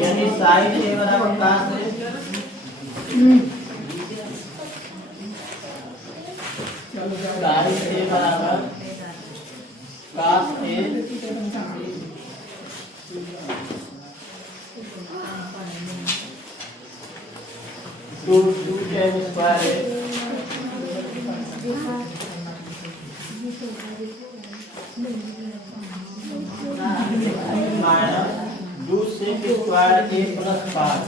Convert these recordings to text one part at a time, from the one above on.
यानी sign a बराबर cos A, sine a बराबर cos a, two tan square a minus 2 sec square a plus 5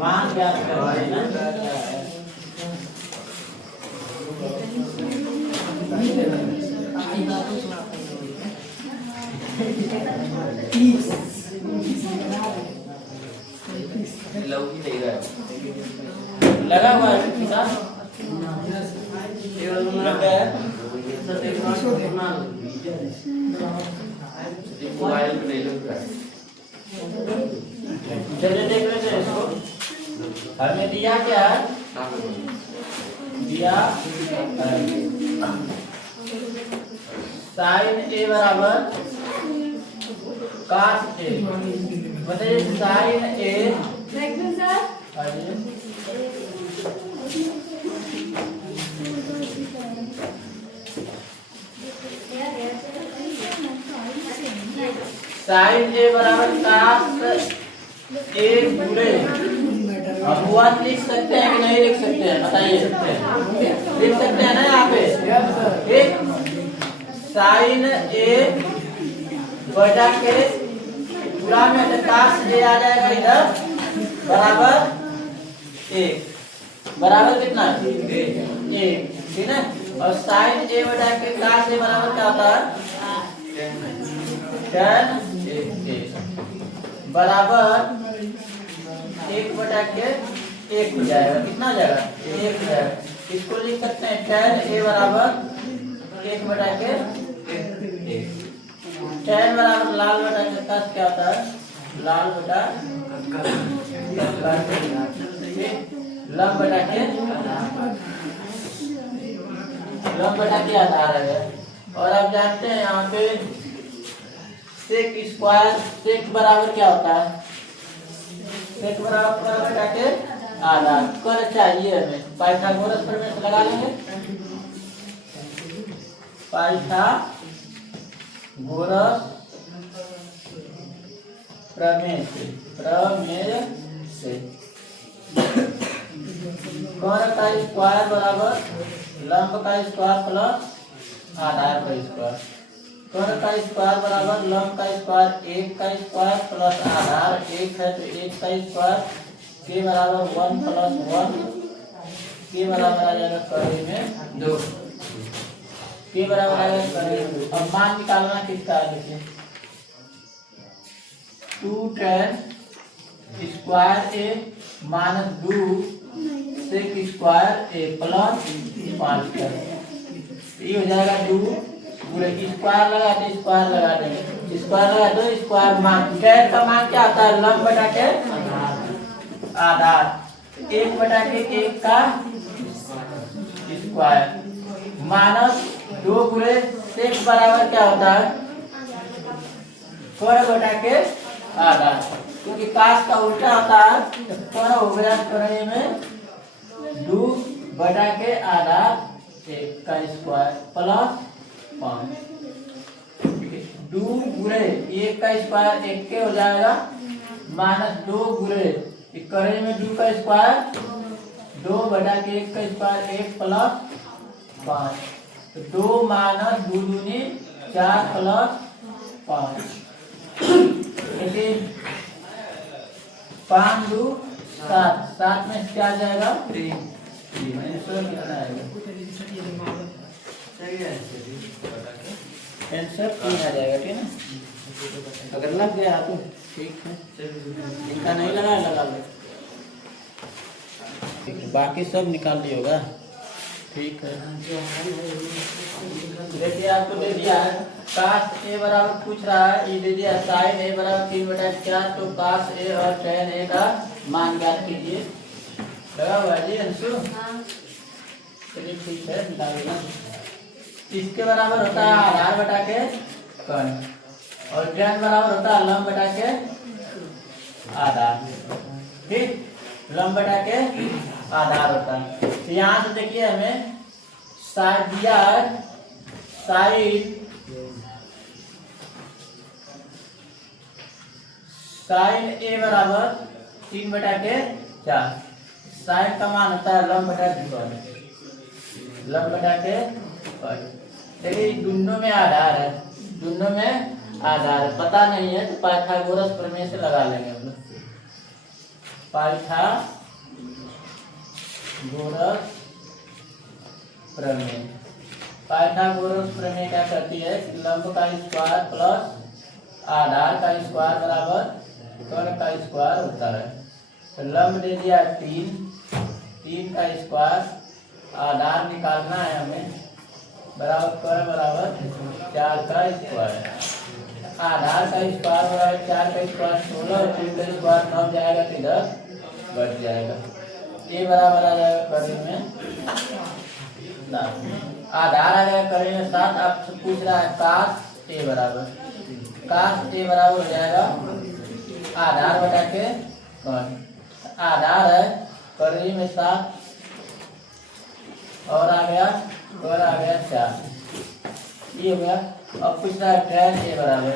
मान ज्ञात करवाए ना। लगा हुआ है किताब लगा है मोबाइल पे नहीं लग रहा है। चलिए देख लेते हैं इसको। हमें दिया क्या है, दिया साइन ए बराबर कास ए, मतलब साइन ए साइन ए बराबर कास ए गुणे, अब वन लिख सकते हैं कि नहीं लिख सकते हैं बताइए, लिख सकते हैं ना यहाँ पे। ठीक, साइन ए बटा के पूरा में कास ए आ जाएगा इधर बराबर एक, बराबर कितना एक, ठीक है। और साइन ए बटा के कास ए बराबर क्या होता है tan बराबर एक बटा के एक हो जाएगा, कितना हो जाएगा एक हो जाएगा। इसको लिख सकते हैं tan ए बराबर एक बटा के एक, tan बराबर लाल बटा के कास क्या होता है लाल बटा लंब बटा के आधार है। और आप जानते हैं यहाँ पे सेक स्क्वायर, सेक बराबर क्या होता है, सेक बराबर बटा के आधार। कर चाहिए हमें पाइथागोरस प्रमेय से लगा लेंगे, पाइथागोरस प्रमेय से कर का स्क्वायर बराबर लंब का स्क्वायर प्लस आधार का स्क्वायर। कर का स्क्वायर बराबर लंब का स्क्वायर एक का स्क्वायर प्लस आधार एक है तो एक का स्क्वायर के बराबर 1 प्लस 1 के बराबर आ जाएगा कड़ी में 2 के बराबर आ जाएगा कड़ी में 2। अब मान निकालना किसका है देखिए 2 tan square a minus 2 sec square a plus 5 ये हो जाएगा 2 पूरे स्क्वायर लगा दे, स्क्वायर लगा देंगे, स्क्वायर लगा दो, स्क्वायर मान tan का मान क्या होता है लंब बटा के आधार एक बटा के एक का स्क्वायर माइनस 2 पूरे सेक बराबर क्या होता है कर बटा के आधार, क्योंकि कास का उल्टा होता है तो कर हो गया करने में 2 बटा के आधार एक का स्क्वायर प्लस 5 2 गुणे एक का स्क्वायर एक के हो जाएगा माइनस 2 गुणे करे में 2 का स्क्वायर 2 बटा के 1 का स्क्वायर 1 प्लस 5 तो 2 माइनस 2 दूनी 4 प्लस 5 5 2 7 7 में क्या आ जाएगा 3 कितना आएगा आंसर 3 आ जाएगा ठीक है। अगर लग गया तो ठीक है, इनका नहीं लगा लगा लो, बाकी सब निकाल लिया होगा ठीक है। देखिए आपको दे दिया है कास ए बराबर पूछ रहा है, ये दे दिया साइन ए बराबर 3/4 तो कास ए और tan ए का मान ज्ञात कीजिए। लगा हुआ है जी अंशु? चलिए ठीक है, निकालिएगा। इसके बराबर होता है आधार बटा के कर्ण, और tan बराबर होता है लंब बटा के आधार। ठीक, लंब बटा के आधार होता है। तो यहाँ से देखिए हमें दिया साइन ए बराबर 3 बटा के 4। साइन का मान होता है लंब बटा के कर्ण, लंब बटा के कर्ण। देखिए दोनों में आधार है, दोनों में आधार है। पता नहीं है तो पाइथागोरस प्रमेय से लगा लेंगे हम लोग। पाइथागोरस प्रमेय, पाइथागोरस प्रमेय क्या कहती है कि लंब का स्क्वायर प्लस आधार का स्क्वायर बराबर कर्ण का स्क्वायर होता है। तो लंब दे दिया 3 का स्क्वायर, आधार निकालना है हमें, बराबर कर्ण बराबर 4 का स्क्वायर। आधार का स्क्वायर बराबर 4 का स्क्वायर 16, और 3 का स्क्वायर 9 जाएगा तो इधर बढ़ जाएगा। ए बराबर आ जाएगा कर्ण में 7, आधार आ जाएगा कर्ण में 7। आपसे पूछ रहा है काश ए बराबर, काश ए बराबर हो जाएगा आधार बटा के कर्ण। आधार है कर्ण में 7, और आ गया और आ गया 4, ये हो गया। अब पूछ रहा है tan ए बराबर,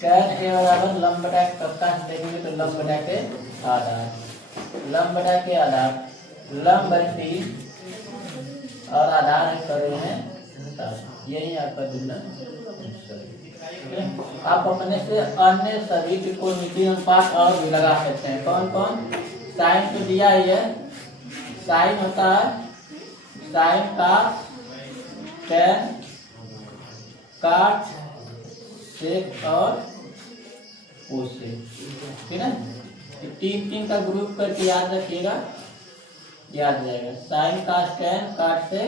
tan ए बराबर लंब बटा के, कक्का से देखेंगे तो लंब बटा के आधार, लंब बटा के आधार, लंब है 3 और आधार है कर्ण में 7। यही आपका दूसरा। आप अपने से अन्य सभी त्रिकोणमितीय अनुपात और भी लगा सकते हैं। कौन कौन? साइन तो दिया ही है, साइन होता है साइन का, tan, काट, सेक और कोसेक। ठीक है, 3 का ग्रुप करके याद रखिएगा, याद रहेगा। साइन काट tan काट से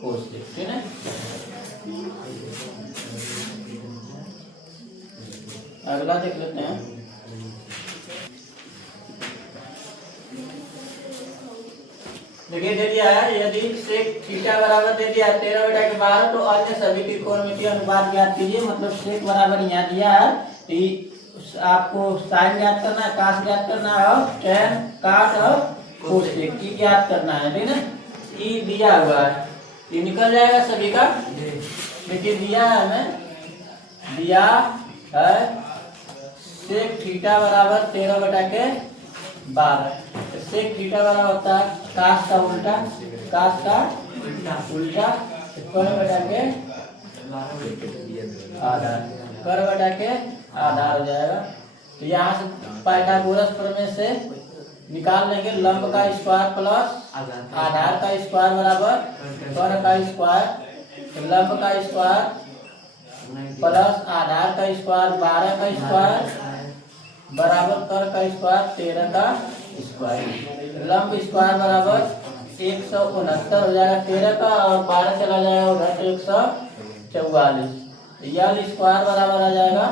कोसेक। ठीक है, अगला देख लेते हैं। देखिए दे दिया है, यदि सेक थीटा बराबर दे दिया 13 बटा के 12, तो अन्य सभी त्रिकोणमितीय अनुपात ज्ञात कीजिए। मतलब सेक बराबर यहाँ दिया है, आपको साइन ज्ञात करना है, काश ज्ञात करना है, और tan काट और कोसेक की ज्ञात करना है। ठीक है, ई दिया हुआ है, ये निकल जाएगा सभी का। देखिए दिया है हमें, दिया है सेक थीटा बराबर 13 बटा के 12। सेक थीटा बराबर होता है काश का उल्टा, काश का उल्टा, कर्ण बटा के आधार, कर्ण बटा के आधार हो जाएगा। तो यहाँ से पाइथागोरस प्रमेय से निकाल लेंगे लंब का स्क्वायर प्लस आधार का स्क्वायर बराबर कर्ण का स्क्वायर। लंब का स्क्वायर प्लस आधार का स्क्वायर 12 का स्क्वायर बराबर कर्ण का स्क्वायर 13 का स्क्वायर। लंब स्क्वायर बराबर 169 हो जाएगा 13 का, और 12 चला जाएगा उधर 144। यल स्क्वायर बराबर आ जाएगा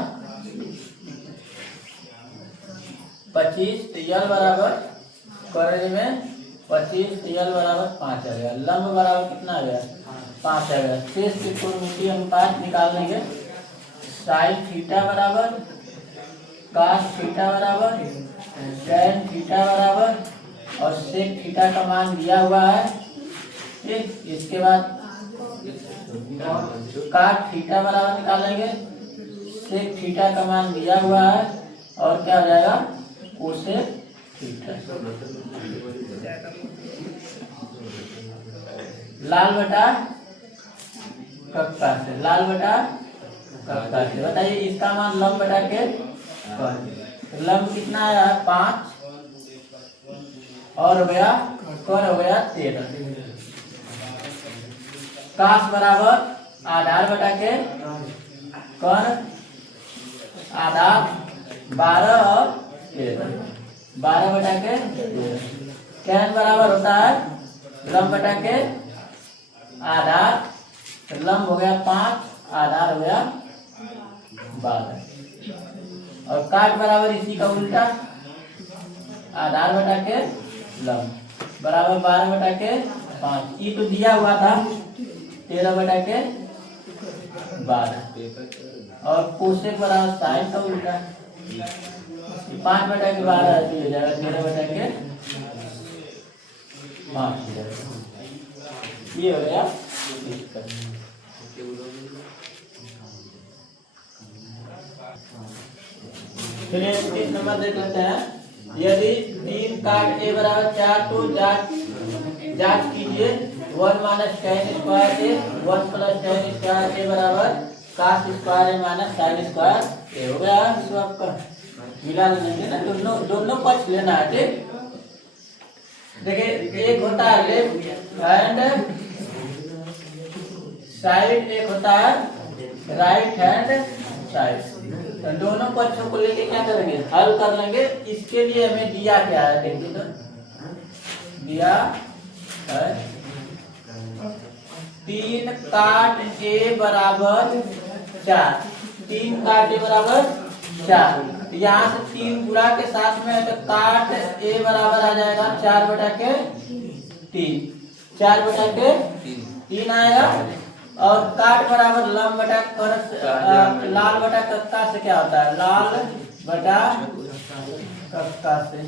25। तो यल बराबर कर्ण में 25, तो यल बराबर 5 आ गया। लंब बराबर कितना आ गया? 5 आ गया। शेष त्रिकोणमितीय अनुपात निकाल लेंगे। साइन थीटा बराबर काश थीटा बराबर tan थीटा बराबर और सेक थीटा का मान दिया हुआ है। ठीक, इसके बाद काट थीटा बराबर निकालेंगे, सेक थीटा का मान दिया हुआ है, और क्या हो जाएगा कोसेक थीटा। लाल बटा कक्का से, लाल बटा कक्का से बताइए इसका मान लंब बटा के लंब कितना आया 5, और हो गया कर्ण हो गया 13। काश बराबर आधार बटा के कर्ण, आधार 12 और 13, 12 बटा के 13। tan बराबर होता है लंब बटा के आधार, लंब हो गया 5, आधार हो गया 12, और काट बराबर इसी का उल्टा, आधार बटा के लंब बराबर 12/5। ये तो दिया हुआ था 13/12 और कोसेक बराबर साइन का उल्टा 5/12 हो जाएगा 13/5 हो जाएगा। ये हो गया इसका। चलिए 30 नंबर देख लेते हैं। यदि 3 काट ए बराबर 4 तो जांच कीजिए 1 माइनस tan स्क्वायर ए 1 प्लस tan स्क्वायर ए बराबर cos square a minus sin square ए हो गया। इसको आपका मिला लेंगे ना, दोनों पक्ष लेना है। ठीक, देखिए एक होता है लेफ्ट हैंड साइड, एक होता है राइट हैंड साइड। तो दोनों पक्षों को लेके क्या करेंगे, हल कर लेंगे। इसके लिए हमें दिया क्या है, देखिए तो दिया है 3 काट ए बराबर 4। 3 काट ए बराबर 4, तो यहाँ से 3 गुणा के साथ में है तो काट ए बराबर आ जाएगा 4/3। 4/3 आएगा। और काट बराबर लंब बटा लाल बटा कक्का से क्या होता है, लाल बटा कक्का से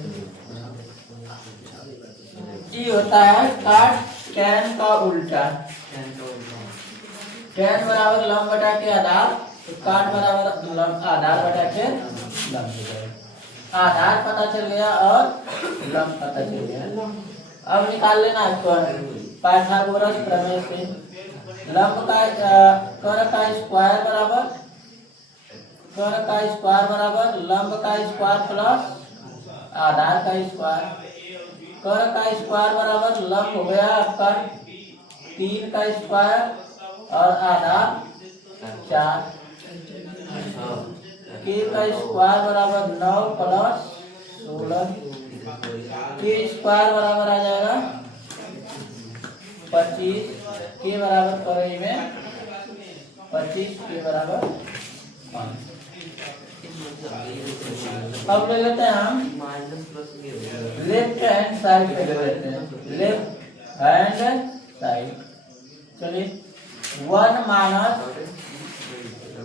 ये होता है काट टैन का उल्टा। टैन बराबर लंब बटा के आधार, तो काट बराबर आधार बटा के लंब हो जाएगा। आधार पता चल गया और लंब पता चल गया। अब निकाल लेना इसको पाइथागोरस प्रमेय से। लंब का कर का स्क्वायर बराबर लंब का स्क्वायर प्लस आधार का स्क्वायर। कर का स्क्वायर बराबर लंब हो गया आपका 3 का स्क्वायर और आधार 4। के का स्क्वायर बराबर 9 प्लस 16। के स्क्वायर बराबर आ जाएगा 25। के बराबर करें में 25, के बराबर 5। अब ले लेते हैं हम लेफ्ट हैंड साइड पे ले लेते हैं। लेफ्ट हैंड साइड, चलिए 1 माइनस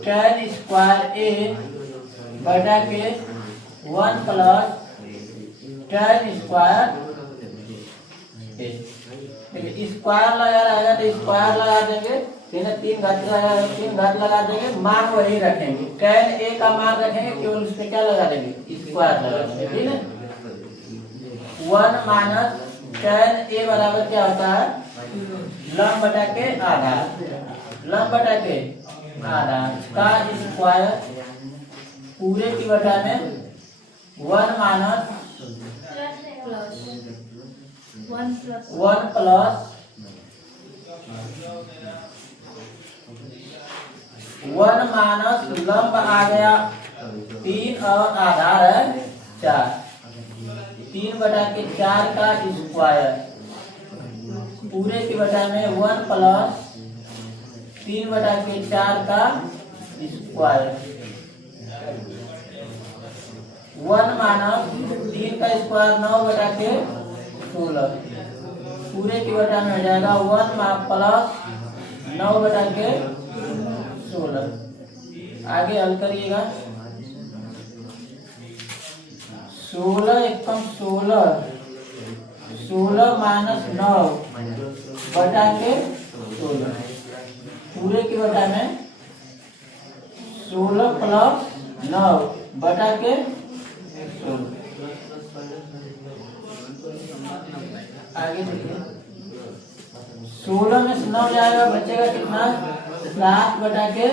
tan स्क्वायर ए बटा के 1 प्लस tan स्क्वायर ए। देखिए स्क्वायर लगा रहेगा तो स्क्वायर लगा देंगे, 3 घात लगा देंगे, मान वही रखेंगे। tan ए का मान रखेंगे, केवल उसमें क्या लगा देंगे, स्क्वायर लगा देंगे। ठीक है, 1 माइनस tan ए बराबर क्या होता है, लंब बटा के आधार। लंब बटा के आधार का स्क्वायर पूरे की बटा में 1 माइनस 1 प्लस 1 माइनस लंब आ गया 3 और आधार है 4। 3/4 का स्क्वायर पूरे की बटा में 1 प्लस 3/4 का स्क्वायर। 1 माइनस 3 का स्क्वायर 9/16 पूरे की बटा में हो जाएगा 1 प्लस 9/16। आगे हल करिएगा 16 एकम 16 माइनस 9/16 पूरे की बटा में 16 प्लस 9/16। आगे देखिए 16 में से 9 जाएगा, बचेगा कितना, 7/16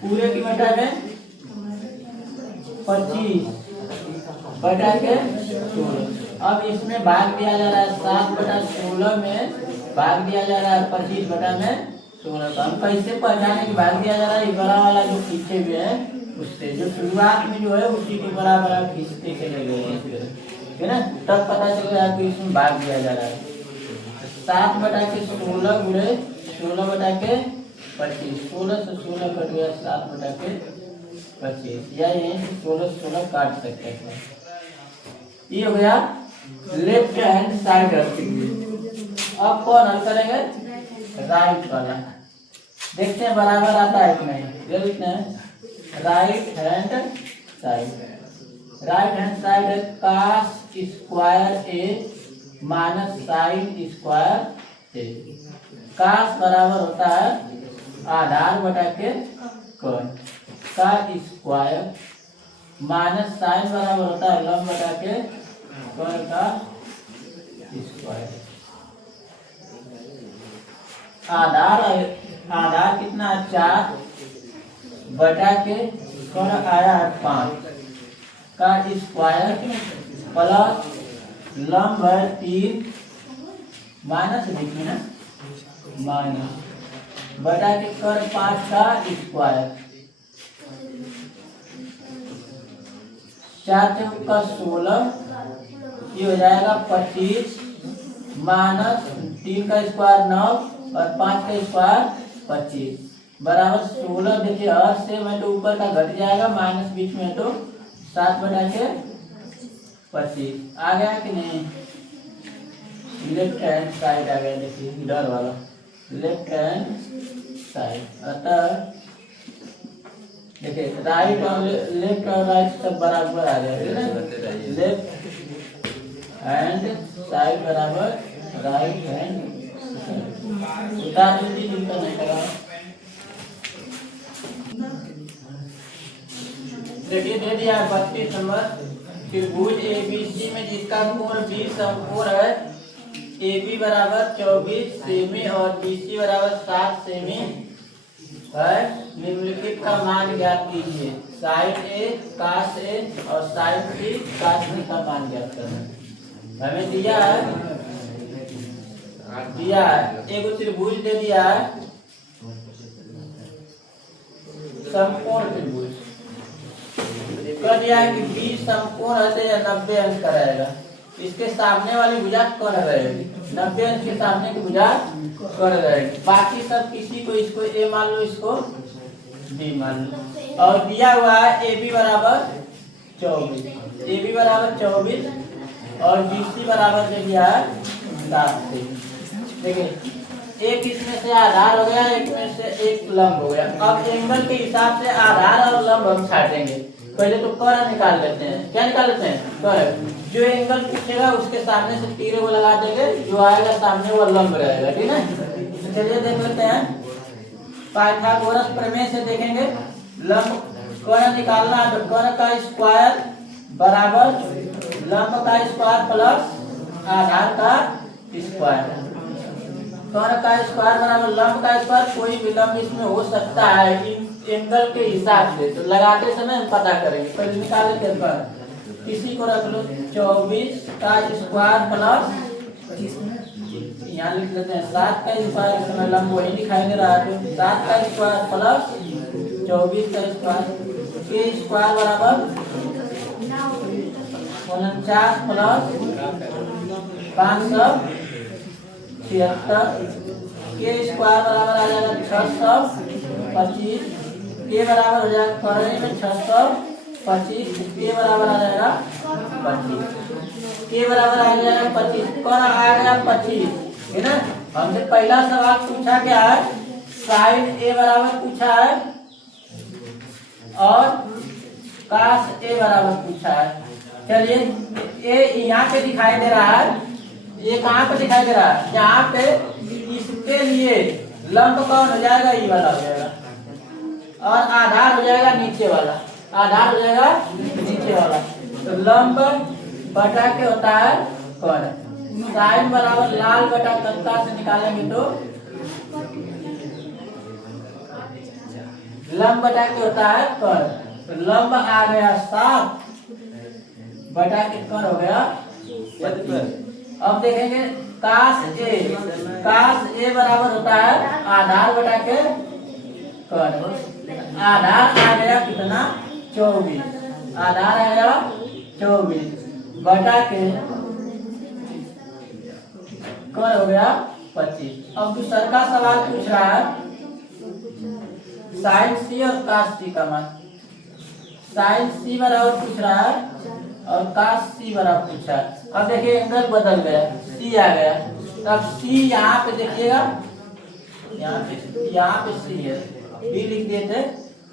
पूरे की बटा में 25/16। अब इसमें भाग दिया जा रहा है 7/16 में भाग दिया जा रहा है 25/16। तो हम कैसे पहचाने कि भाग दिया जा रहा है, ये बड़ा वाला जो पीछे भी है उससे, जो शुरुआत में जो है उसी के बराबर खींचते चले गए है ना, तब पता चल गया कि इसमें भाग दिया जा रहा है। 7/16 गुणे 16/25, 16 से 16 कट गया 7/16। 25, या यहीं से 16 काट सकते हैं। ये हो गया लेफ्ट हैंड साइड रखेंगे। अब कौन हल करेंगे? राइट वाला। देखते हैं बराबर आता है कि नहीं। ये लिखते हैं right hand side. Right hand side है कास square a minus sine square ए। कास बराबर होता है आधार बटा के कौन का स्क्वायर माइनस साइन बराबर होता है लंब बटा के कौन का स्क्वायर। आधार कितना है? 4 बटा के कौन आया है 5 का स्क्वायर प्लस लंब है 3 माइनस देखिए ना माइनस बटा के कर 5 का स्क्वायर। 4 का 16 ये हो जाएगा 25 माइनस 3 का स्क्वायर 9 और 5 का स्क्वायर 25 बराबर 16। देखिए हर से में तो ऊपर का घट जाएगा माइनस बीच में तो 7 बटा के 25 आ गया कि नहीं। लेफ्ट हैंड साइड आ गया। देखिए इधर वाला लेफ्ट हैंड साइड। अतः देखिए राइट और लेफ्ट और राइट सब बराबर आ गया। लेफ्ट हैंड साइड बराबर राइट हैंड उतार दीजिए जिनका नहीं लगा। देखिए दे दिया 32 नंबर त्रिभुज एबीसी में जिसका कोण 20 समकोण है। AB बराबर 24 सेमी और BC बराबर 7 सेमी है। निम्नलिखित का मान ज्ञात कीजिए। साइन A cos A और साइन B cos B का मान ज्ञात करना। हमें दिया है एक त्रिभुज दे दिया है समकोण त्रिभुज। कह दिया है कि 20 समकोण है या 90 अंश कराएगा। इसके सामने वाली भुजा कौन रहेगी? 90 अंश के सामने की भुजा कौन रहेगी। बाकी सब किसी को इसको ए मान लो इसको बी मान लो। और दिया हुआ है AB बराबर 24 AB बराबर 24 और BC बराबर दे दिया है 7 से। देखिए एक इसमें से आधार हो गया एक में से एक लंब हो गया। अब एंगल के हिसाब से आधार और लंब हम छाटेंगे। पहले तो कर्ण निकाल लेते हैं। क्या निकाल लेते हैं? कर्ण। जो एंगल पूछेगा उसके सामने से तीर वो लगा देंगे। जो आएगा सामने वो लंब रहेगा। ठीक है तो चलिए देख लेते हैं। पाइथागोरस प्रमेय से देखेंगे लंब कर्ण निकालना है तो कर्ण का स्क्वायर बराबर लंब का स्क्वायर प्लस आधार का स्क्वायर। कर्ण का स्क्वायर बराबर लंब का स्क्वायर। कोई भी लंब इसमें हो सकता है एंगल के हिसाब से। तो लगाते समय हम पता करेंगे। पहले निकाल लेते हैं कर्ण। किसी को रख लो 24 का स्क्वायर प्लस यहाँ लिख लेते हैं 7 का स्क्वायर। इस समय लंब वही दिखाई दे रहा है तो 7 का स्क्वायर प्लस 24 का स्क्वायर के स्क्वायर बराबर 49 प्लस 576 के स्क्वायर बराबर आ जाएगा 625 के बराबर हो जाएगा कर्ण में 625 के बराबर आ जाएगा 25 के बराबर आ जाएगा 25 कर्ण आ गया 25 है ना। हमसे पहला सवाल पूछा क्या है? साइन A बराबर पूछा है और कास A बराबर पूछा है। चलिए ए यहाँ पे दिखाई दे रहा है। ये कहाँ पे दिखाई दे रहा है? यहाँ पे इसके लिए लंब कौन हो जाएगा? ये वाला हो जाएगा और आधार हो जाएगा नीचे वाला। आधार हो जाएगा नीचे वाला। तो लंब बटा के होता है कर्ण। साइन बराबर लाल बटा तत्ता से निकालेंगे तो लंब बटा के होता है कर्ण। तो लंब आ गया 7 बटा के कर्ण हो गया 25। अब देखेंगे कास ए बराबर होता है आधार बटा के कर्ण। आधार आ गया कितना? 24। आधार आ गया 24 बटा के कर्ण हो गया 25। अब दूसरा का सवाल पूछ रहा है साइन C और कास C का मान। साइन सी बराबर पूछ रहा है और कास सी बराबर पूछ रहा है। अब देखिए एंगल बदल गया, सी आ गया। अब सी यहाँ पे देखिएगा, यहाँ पे सी है, बी लिख देते,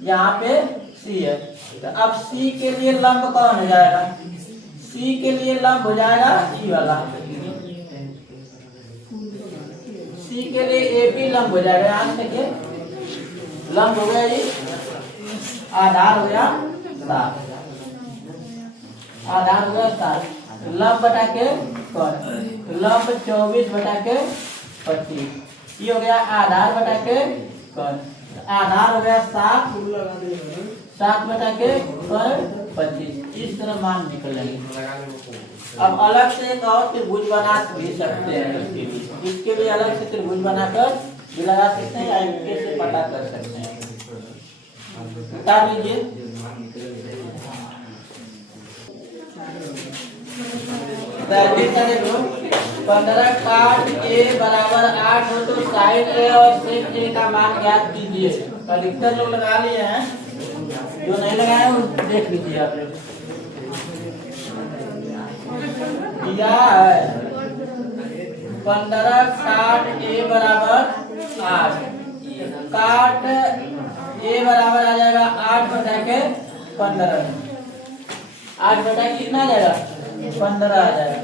यहाँ पे सी है। तो अब सी के लिए लंब कौन हो जाएगा? सी के लिए लंब हो जाएगा ई वाला, सी के लिए ए बी लंब हो जाएगा। यहाँ देखिए लंब हो गया, ये आधार हो गया 7, आधार हो गया 7। लंब बटा के कौन, लंब 24 बटा के 25, ये हो गया आधार बटा के कौन, आधार हो गया 7 बटा के पर 25। इस तरह मान निकलेंगे। अब अलग से एक और त्रिभुज बना भी सकते हैं, इसके लिए अलग से त्रिभुज बनाकर भी लगा सकते हैं या इनके से पता कर सकते हैं। बता लीजिए, देखो 15 काट ए बराबर 8 हो तो साइन ए और सेक ए का मान ज्ञात कीजिए। अधिकतर लोग लगा लिए हैं, जो नहीं लगाए वो देख लीजिए आप लोग। दिया है 15 काट ए बराबर 8, काट ए बराबर आ जाएगा 8 बटा के 15, 8 बटा के कितना आ जाएगा 15 आ जाएगा।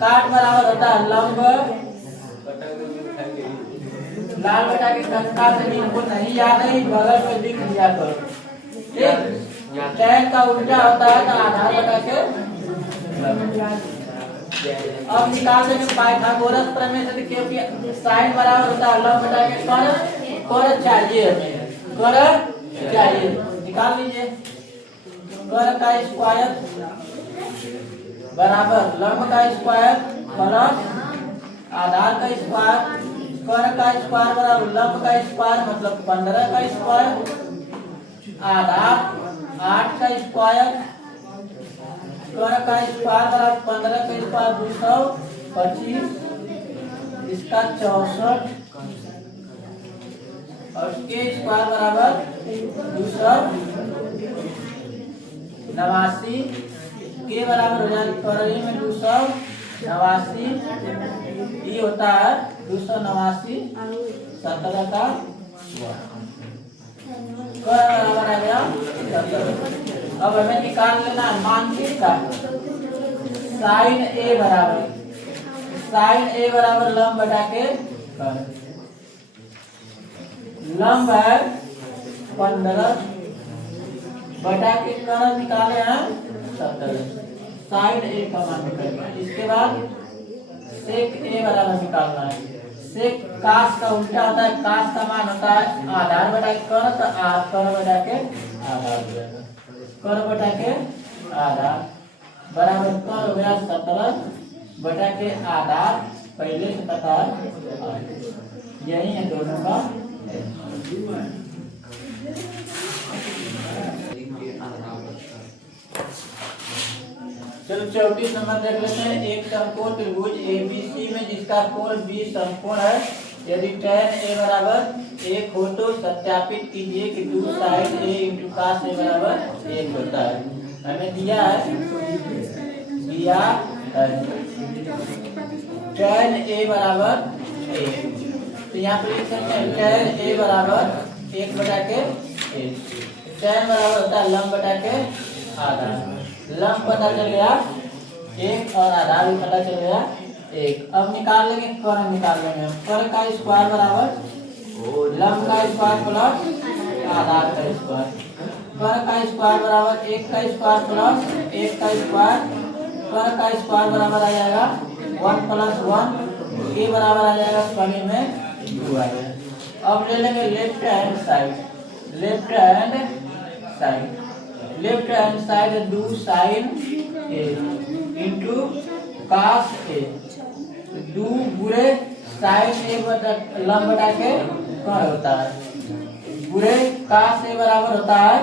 काट बराबर होता है लंब, लाल बटा के कटका से इनको नहीं याद है, बगल में लिख लिया करो। ठीक, टैन का उल्टा होता है तो आधार बटा के। अब निकाल देंगे पाइथागोरस प्रमेय से, क्योंकि साइन बराबर होता है लंब बटा के कर, कर चाहिए हमें, कर चाहिए, निकाल लीजिए। कर का स्क्वायर बराबर लंब का स्क्वायर प्लस आधार का स्क्वायर, कर का स्क्वायर बराबर लंब का स्क्वायर मतलब 15 का स्क्वायर, आधार 8 का स्क्वायर, कर का स्क्वायर बराबर 15 का स्क्वायर 225, इसका 64 और इसके स्क्वायर बराबर 289, के बराबर हो जाएगा करने में 289, ये होता है 289 17 का बराबर आ गया 17। अब हमें निकाल लेना मान किसका, साइन ए बराबर, साइन ए बराबर लंब बटा के कर, लंब है 15 बटा के कर निकाले हैं 17, साइन ए का मान निकालना है। इसके बाद सेक ए बराबर निकालना है। सेक कास का उल्टा होता है, कास का मान होता है आधार बटा के कर, तो कर बटा के आधार हो जाएगा, कर बटा के आधार बराबर कर हो गया 17 बटा के आधार, पहले से पता है, यही है दोनों का। चलो 34 नंबर देख लेते हैं। एक समकोण त्रिभुज एबीसी में जिसका कोण 20 समकोण है, यदि tan ए बराबर 1 हो तो सत्यापित कीजिए कि 2 sin a × cos a बराबर 1 होता है। हमें दिया है tan a बराबर 1, तो यहाँ पर लिख सकते हैं tan a बराबर 1 बटा के 1, tan बराबर होता है लंब बटा के आधार, लंब पता चल गया 1 और आधार भी पता चल गया 1। अब निकाल लेंगे कर, निकाल लेंगे कर का स्क्वायर बराबर लंब का स्क्वायर प्लस आधार का स्क्वायर, कर का स्क्वायर बराबर 1 का स्क्वायर प्लस 1 का स्क्वायर, कर का स्क्वायर बराबर आ जाएगा 1 + 1, के बराबर आ जाएगा स्क्वायर में 2 आ जाएगा। अब ले लेंगे left hand side, left hand side, left hand side 2 sin a into cos a, 2 बुरे sin a बटा लंब बटा के कर होता है, बुरे cos a बराबर होता है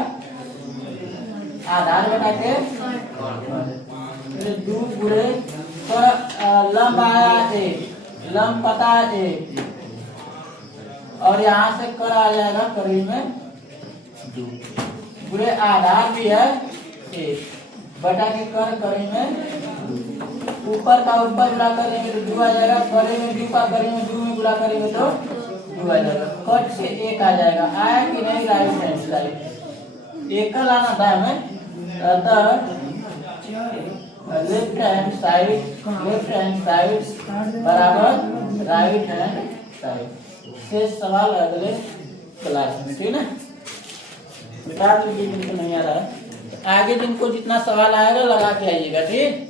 आधार बटा के 2 बुरे कर, लंब आया a, लंब पता है a, और यहाँ से कर आ जाएगा करीब में 2, पूरे आधार भी है एक बटा के कर करेंगे ऊपर का ऊपर गुणा करेंगे तो 2 आ जाएगा, करेंगे 2 का करेंगे 2 में गुणा करेंगे तो 2 आ जाएगा, कट से 1 आ जाएगा। आया कि नहीं राइट हैंड साइड एक का लाना था हमें, अतः लेफ्ट हैंड साइड बराबर राइट हैंड साइड। शेष सवाल अगले क्लास में, ठीक है। मिटा दीजिए जिनको नहीं आ रहा है, आगे जिनको जितना सवाल आएगा लगा के आइएगा, ठीक।